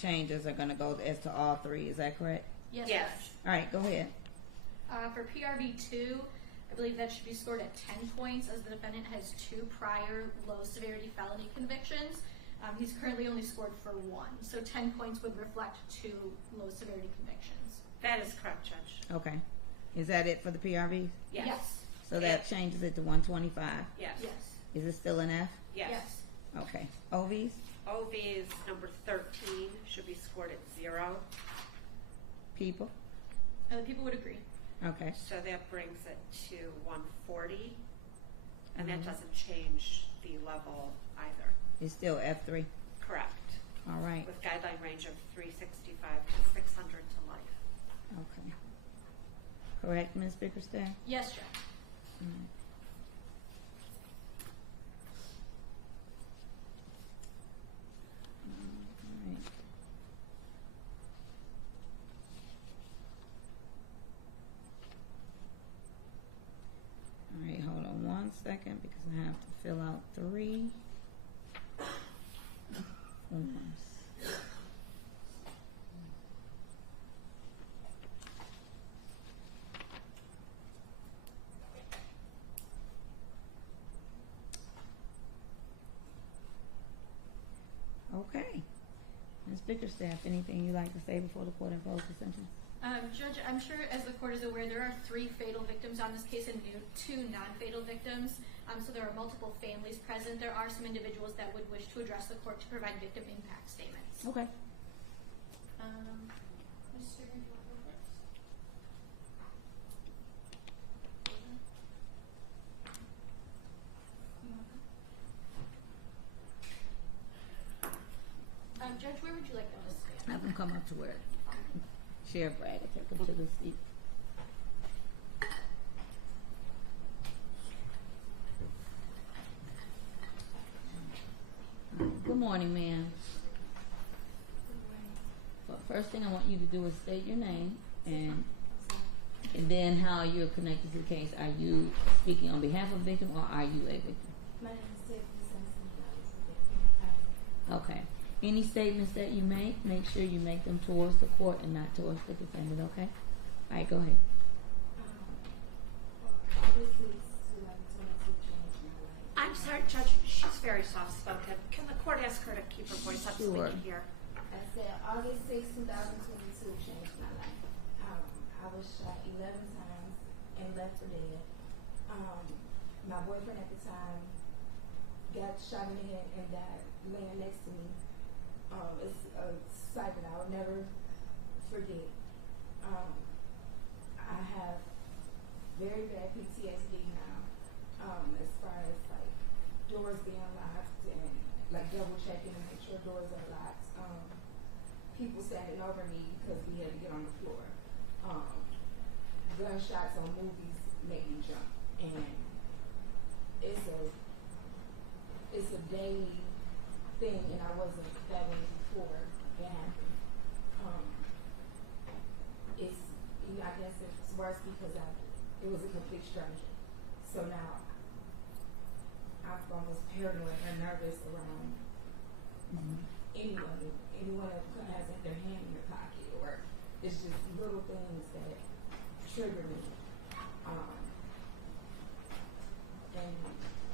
changes are going to go as to all three. Is that correct? Yes. Yes. All right, go ahead. For PRV2, I believe that should be scored at 10 points as the defendant has 2 prior low-severity felony convictions. He's currently only scored for 1, so 10 points would reflect 2 low-severity convictions. That is correct, Judge. Okay. Is that it for the PRVs? Yes. So that changes it to 125. Yes. Yes. Is it still an F? Yes. Okay. OVs? OVs number 13 should be scored at 0. People? The people would agree. Okay. So that brings it to 140, and that doesn't change the level either. It's still F3? Correct. All right. With guideline range of 365 to 600 to life. Okay. Correct, Ms. Bickerstaff? Yes, Judge. All right, hold on 1 second because I have to fill out 3 forms. Okay. Ms. Bickerstaff, anything you'd like to say before the court imposes the sentence? Judge, I'm sure as the court is aware, there are 3 fatal victims on this case and 2 non-fatal victims. So there are multiple families present. There are some individuals that would wish to address the court to provide victim impact statements. Okay. Mr. Green, do you want to go first? Judge, where would you like them to stand? Have them come up to where Sheriff Bragg will take them to the seat. Good morning, ma'am. Well, first thing I want you to do is state your name and then how you're connected to the case. Are you speaking on behalf of the victim or are you a victim? My name is Tiffany Simpson, and I was a victim. Okay. Any statements that you make sure you make them towards the court and not towards the defendant, okay? All right, go ahead. Obviously, 2022 changed my life. I'm sorry, Judge, she's very soft-spoken. Can the court ask her to keep her voice up so we Sure. can hear? I said August 6, 2022 changed my life. I was shot 11 times and left for dead. My boyfriend at the time got shot in the head and died laying next to me. It's a sight that I will never forget. I have very bad PTSD now, as far as like doors being locked and like double checking to make sure doors are locked. People standing over me because we had to get on the floor. Gunshots on movies make me jump, and it's a daily thing, and I wasn't that way before it happened. I guess it's worse because it was a complete stranger. So now I'm almost paranoid and nervous around anyone that has their hand in your pocket, or it's just little things that trigger me. And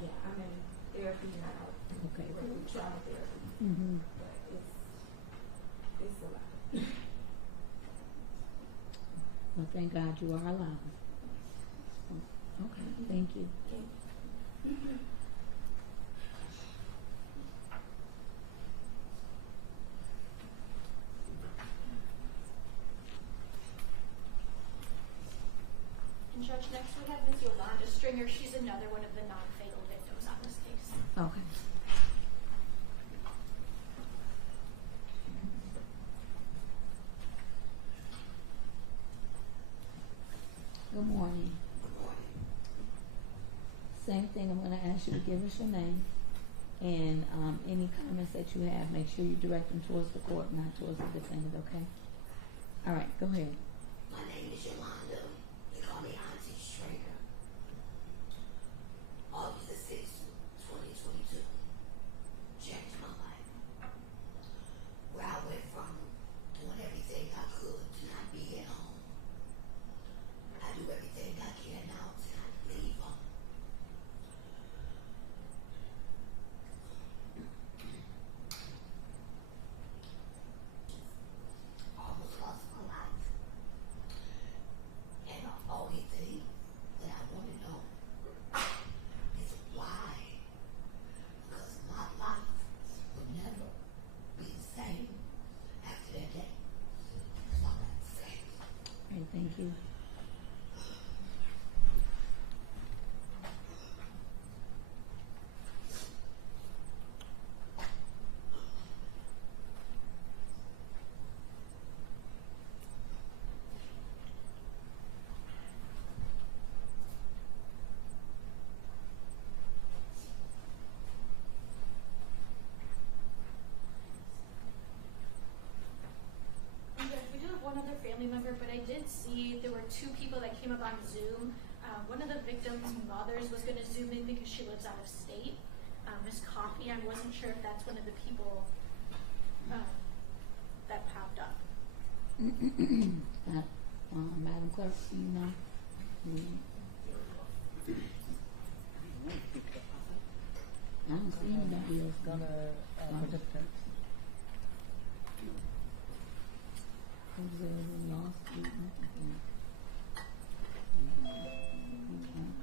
yeah, I'm in therapy now. Okay. Trauma therapy. Mm-hmm. But it's a lot. Well, thank God you are alive. Okay, thank you. And Judge, next we have Ms. Yolanda Stringer. She's another one of the non-fatal victims on this case. Okay. Good morning. Same thing, I'm going to ask you to give us your name and any comments that you have, make sure you direct them towards the court, not towards the defendant, okay? All right, go ahead. My name is Yolanda. They call me Auntie Stringer. August the 6th, 2022. Changed my life. Where I went from you. We do have one other family member, but I did see there were two people that came up on Zoom. One of the victim's mothers was going to Zoom in because she lives out of state. Miss Coffee, I wasn't sure if that's one of the people that popped up. Madam Clerk, do you know? I don't see anybody else. Go to participants. Who's there? Lost?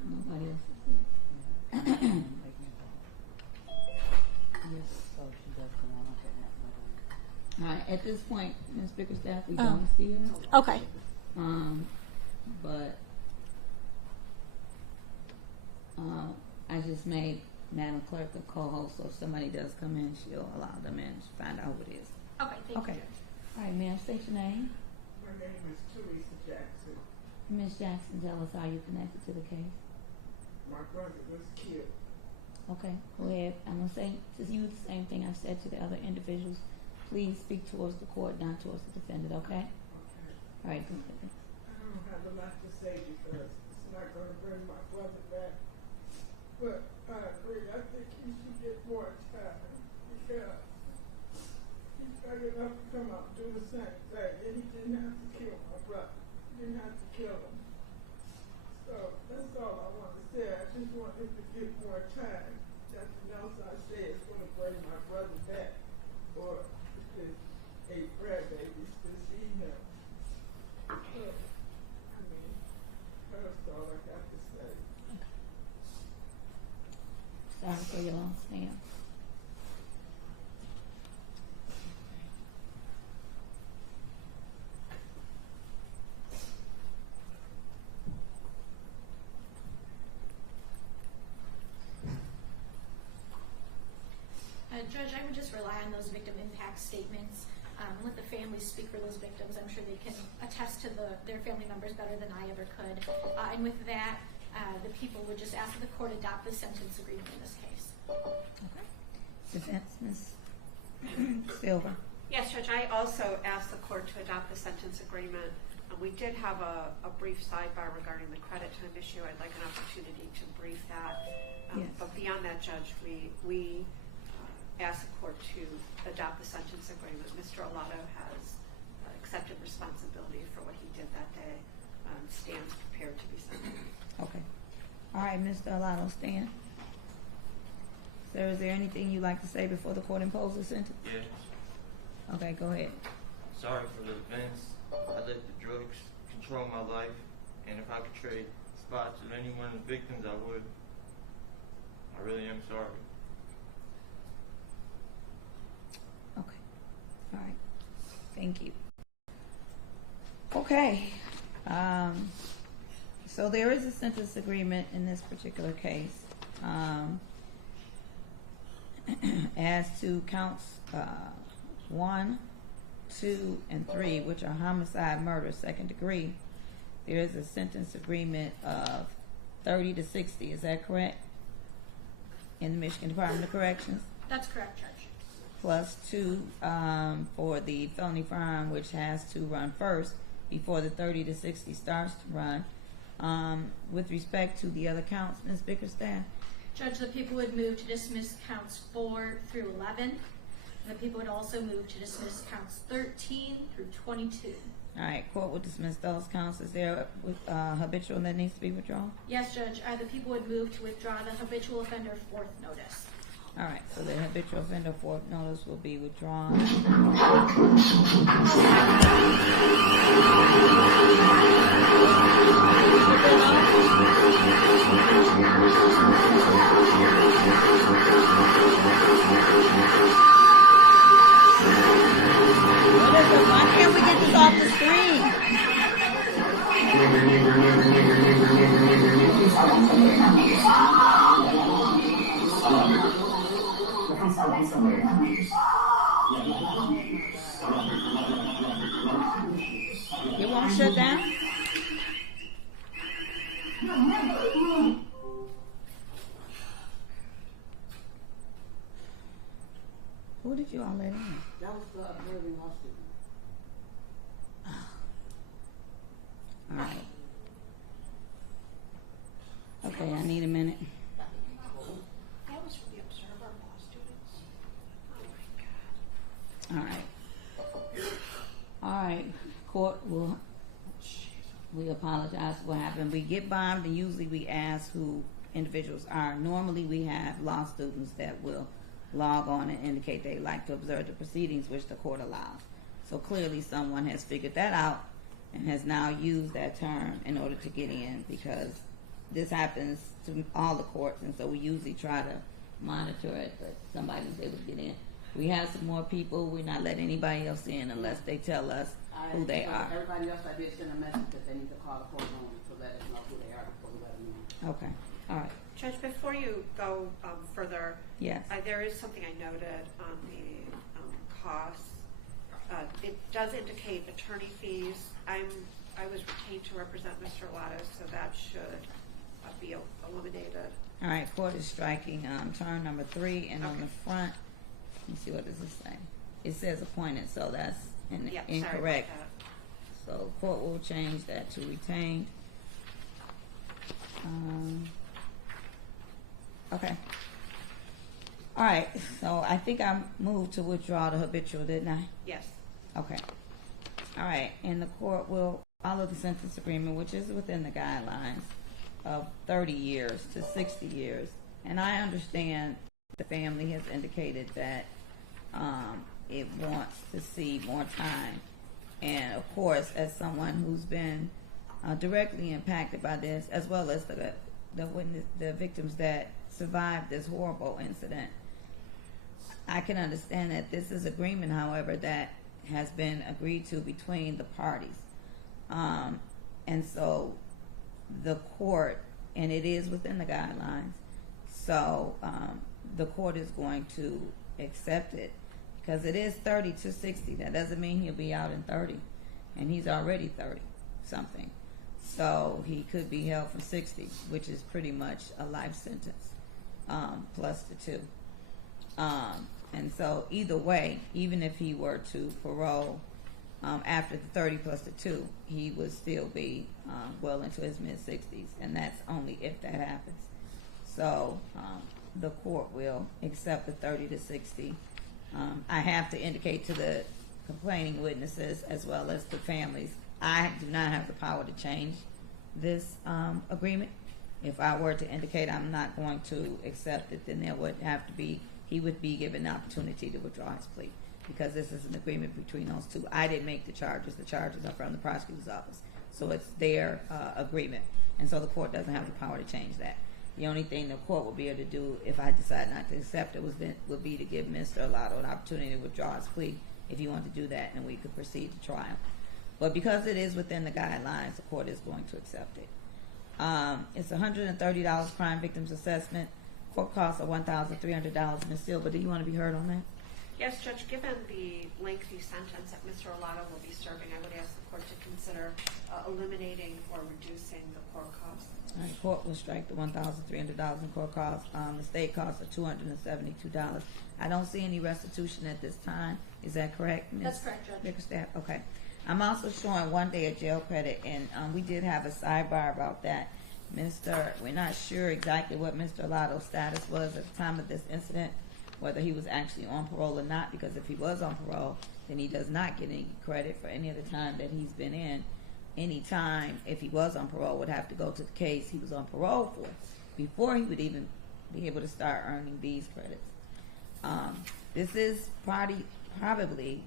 Nobody else is there. So she does come on. All right, at this point, Ms. Bickerstaff, we don't see her. Okay. But I just made Madam Clerk a co-host, so if somebody does come in, she'll allow them in to find out who it is. Okay, thank you, Judge. All right, ma'am, state your name. My name is Teresa Jackson. Ms. Jackson, tell us how you connected to the case. My brother was killed. Okay, go ahead. I'm going to say to you the same thing I've said to the other individuals. Please speak towards the court, not towards the defendant, okay? Okay. All right, go ahead. I don't have a lot to say because it's not going to bring my brother back. But I agree. I think he should get more time because he's better enough to come out and do the same thing. And he didn't have to kill my brother. He didn't have to kill him. So that's all I want to say. I just want him to get more time. Nothing else I say is going to bring my brother back or his eight grandbabies to see him. So, I mean, that's all I got to say. Sorry for your loss, ma'am. Judge, I would just rely on those victim impact statements and let the families speak for those victims. I'm sure they can attest to their family members better than I ever could. And with that, the people would just ask that the court adopt the sentence agreement in this case. Okay. Defense, Ms. Silva. Yes, Judge, I also asked the court to adopt the sentence agreement. We did have a brief sidebar regarding the credit time issue. I'd like an opportunity to brief that. Yes. But beyond that, Judge, we asked the court to adopt the sentence agreement. Mr. Alatto has accepted responsibility for what he did that day, stands prepared to be sentenced. Okay. All right, Mr. Alatto, stand. Sir, is there anything you'd like to say before the court imposes sentence? Yes. Okay, go ahead. Sorry for the events. I let the drugs control my life, and if I could trade spots with any one of the victims, I would. I really am sorry. Okay. All right. Thank you. Okay. So there is a sentence agreement in this particular case. As to counts 1, 2, and 3, which are homicide, murder, second degree, there is a sentence agreement of 30 to 60. Is that correct? In the Michigan Department of Corrections? That's correct, Judge. Plus 2 for the felony firearm, which has to run first before the 30 to 60 starts to run. With respect to the other counts, Ms. Bickerstaff? Judge, the people would move to dismiss counts 4 through 11. The people would also move to dismiss counts 13 through 22. All right, court will dismiss those counts. Is there habitual that needs to be withdrawn? Yes, Judge. The people would move to withdraw the habitual offender fourth notice. All right, so the habitual offender fourth notice will be withdrawn. Why can't we get this off the screen? It won't shut down? Who did you all let in? That was the observing law student. All right. Okay, I need a minute. That was for the observer law students. Oh my God. All right. Court will. We apologize for what happened. We get bombed, and usually we ask who individuals are. Normally, we have law students that will log on and indicate they like to observe the proceedings, which the court allows. So clearly, someone has figured that out and has now used that term in order to get in, because this happens to all the courts, and so we usually try to monitor it, but somebody was able to get in. We have some more people. We're not letting anybody else in unless they tell us who they are. Everybody else, I did send a message that they need to call the court room to let us know who they are before we let them in. Okay. All right. Judge, before you go further, Yes. there is something I noted on the costs. It does indicate attorney fees. I was retained to represent Mr. Alatto, so that should be eliminated. All right. Court is striking term number 3, and on the front, let me see, what does it say? It says appointed, so that's Yep, incorrect. Sorry about So court will change that to retained. Okay. All right. So I think I moved to withdraw the habitual, didn't I? that. Yes. Okay. All right. And the court will follow the sentence agreement, which is within the guidelines of 30 years to 60 years. And I understand the family has indicated that it wants to see more time. And of course, as someone who's been directly impacted by this, as well as the victims that survived this horrible incident, I can understand that this is agreement, however, that has been agreed to between the parties. And so the court, and it is within the guidelines, so the court is going to accept it, because it is 30 to 60. That doesn't mean he'll be out in 30, and he's already 30 something. So he could be held for 60, which is pretty much a life sentence, plus the 2. And so either way, even if he were to parole after the 30 plus the 2, he would still be well into his mid-60s, and that's only if that happens. So the court will accept the 30 to 60. I have to indicate to the complaining witnesses as well as the families, I do not have the power to change this agreement. If I were to indicate I'm not going to accept it, then there would have to be, he would be given the opportunity to withdraw his plea, because this is an agreement between those two. I didn't make the charges. The charges are from the prosecutor's office. So it's their agreement. And so the court doesn't have the power to change that. The only thing the court will be able to do, if I decide not to accept it, would be to give Mr. Alatto an opportunity to withdraw his plea if he wanted to do that, and we could proceed to trial. But because it is within the guidelines, the court is going to accept it. It's $130 crime victims assessment. Court costs are $1,300. Ms. Silva, do you want to be heard on that? Yes, Judge, given the lengthy sentence that Mr. Alatto will be serving, I would ask the court to consider eliminating or reducing the court costs. All right, court will strike the $1,300 in court costs. The state costs are $272. I don't see any restitution at this time. Is that correct, Ms. That's correct, Judge. Bickerstaff? Okay. I'm also showing 1 day of jail credit, and we did have a sidebar about that. We're not sure exactly what Mr. Alatto's status was at the time of this incident, whether he was actually on parole or not, because if he was on parole, then he does not get any credit for any of the time that he's been in. Any time, if he was on parole, would have to go to the case he was on parole for before he would even be able to start earning these credits. This is probably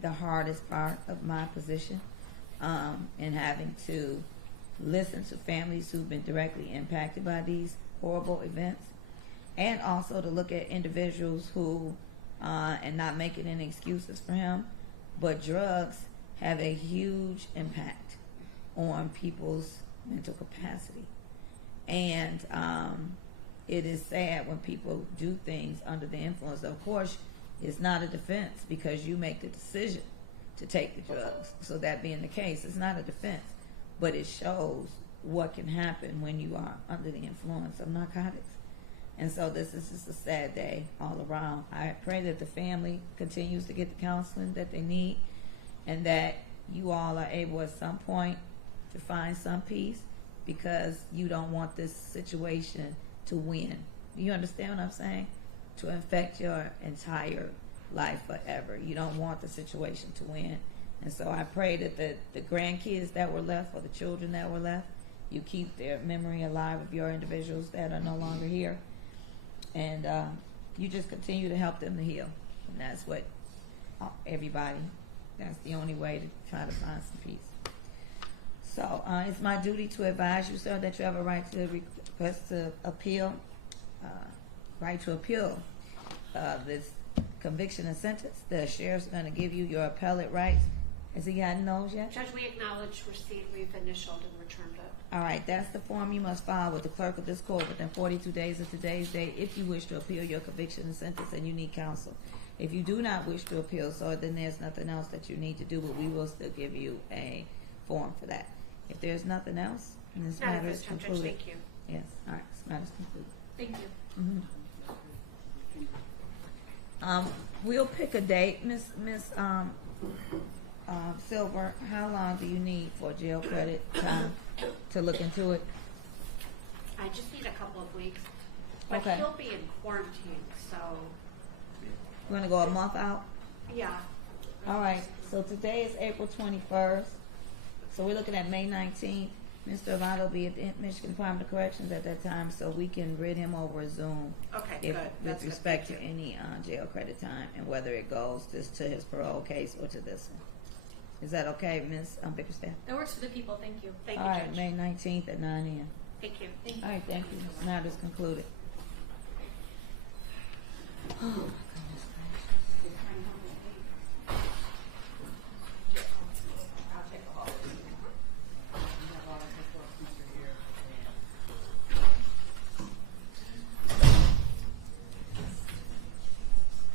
the hardest part of my position, in having to listen to families who've been directly impacted by these horrible events, and also to look at individuals who, and not making any excuses for him, but drugs have a huge impact on people's mental capacity. And it is sad when people do things under the influence. Of course, it's not a defense because you make the decision to take the drugs. So that being the case, it's not a defense, but it shows what can happen when you are under the influence of narcotics. And so this is just a sad day all around. I pray that the family continues to get the counseling that they need, and that you all are able at some point to find some peace, because you don't want this situation to win. You understand what I'm saying? To infect your entire life forever. You don't want the situation to win. And so I pray that the grandkids that were left, or the children that were left, you keep their memory alive of your individuals that are no longer here. And you just continue to help them to heal. And that's what everybody, that's the only way to try to find some peace. So it's my duty to advise you, sir, that you have a right to request to appeal, this conviction and sentence. The sheriff's going to give you your appellate rights. Has he gotten those yet? Judge, we acknowledge receipt, we've initialed and returned it. All right, that's the form you must file with the clerk of this court within 42 days of today's date if you wish to appeal your conviction and sentence and you need counsel. If you do not wish to appeal, so then there's nothing else that you need to do, but we will still give you a form for that. If there's nothing else, then this matter is concluded. Thank you. Yes, all right, this matter is concluded. Thank you. We'll pick a date. Miss Silver, how long do you need for jail credit time to look into it? I just need a couple of weeks. But Okay. he'll be in quarantine, so We're gonna go a month out? yeah. All right, so today is April 21st. So we're looking at May 19th. Mr. Alatto will be at the Michigan Department of Corrections at that time, so we can rid him over Zoom. Okay, If, good. That's with good. respect to Thank you. any jail credit time, and whether it goes just to his parole case or to this one. Is that okay, Ms. Bickerstaff? That works for the people. Thank you. Thank All you, right, Judge. May 19th at 9 a.m. Thank you. Thank you. All right, thank you. This matter is concluded.